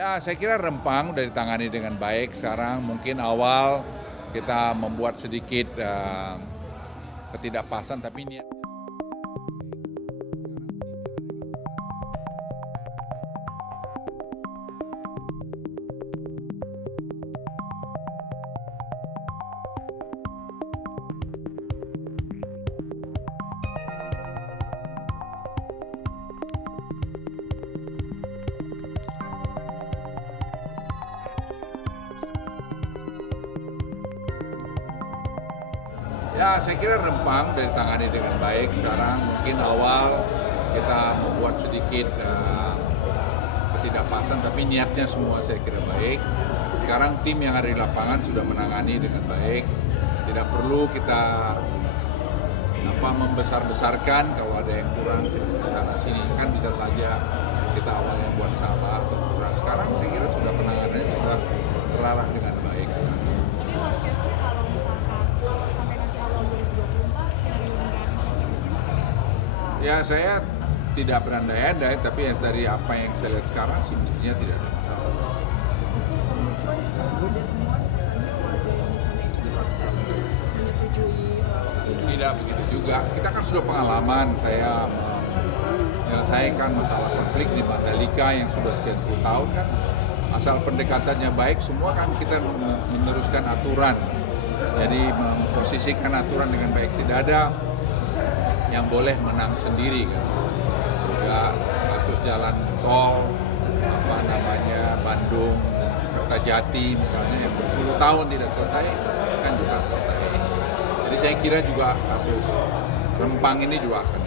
Ya, saya kira Rempang udah ditangani dengan baik. Sekarang mungkin awal kita membuat sedikit ketidakpasan, tapi niat. Ya, saya kira Rempang udah ditangani dengan baik. Sekarang mungkin awal kita membuat sedikit ketidakpasan, tapi niatnya semua saya kira baik. Sekarang tim yang ada di lapangan sudah menangani dengan baik. Tidak perlu kita membesar-besarkan kalau ada yang kurang sana sini. Kan bisa saja kita awalnya buat salah atau kurang. Sekarang saya kira sudah penanganannya sudah terarah dengan baik. Ini harusnya sih kalau misalkan sampai nanti awal 2024 skenario negara seperti apa? Ya, saya tidak berandai-andai, tapi dari apa yang saya lihat sekarang sih mestinya tidak ada masalah. Tidak begitu juga. Kita kan sudah pengalaman, saya menyelesaikan masalah konflik di Mandalika yang sudah sekian puluh tahun kan. Asal pendekatannya baik, semua kan kita meneruskan aturan. Jadi memposisikan aturan dengan baik. Tidak ada yang boleh menang sendiri kan. Juga kasus jalan tol, Bandung, Kertajati misalnya yang berpuluh tahun tidak selesai, kan juga selesai. Jadi saya kira juga kasus Rempang ini juga akan.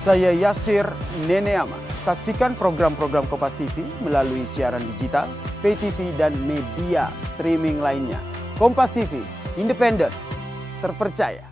Saya Yasir Neneama. Saksikan program-program Kompas TV melalui siaran digital, pay TV, dan media streaming lainnya. Kompas TV, independen, terpercaya.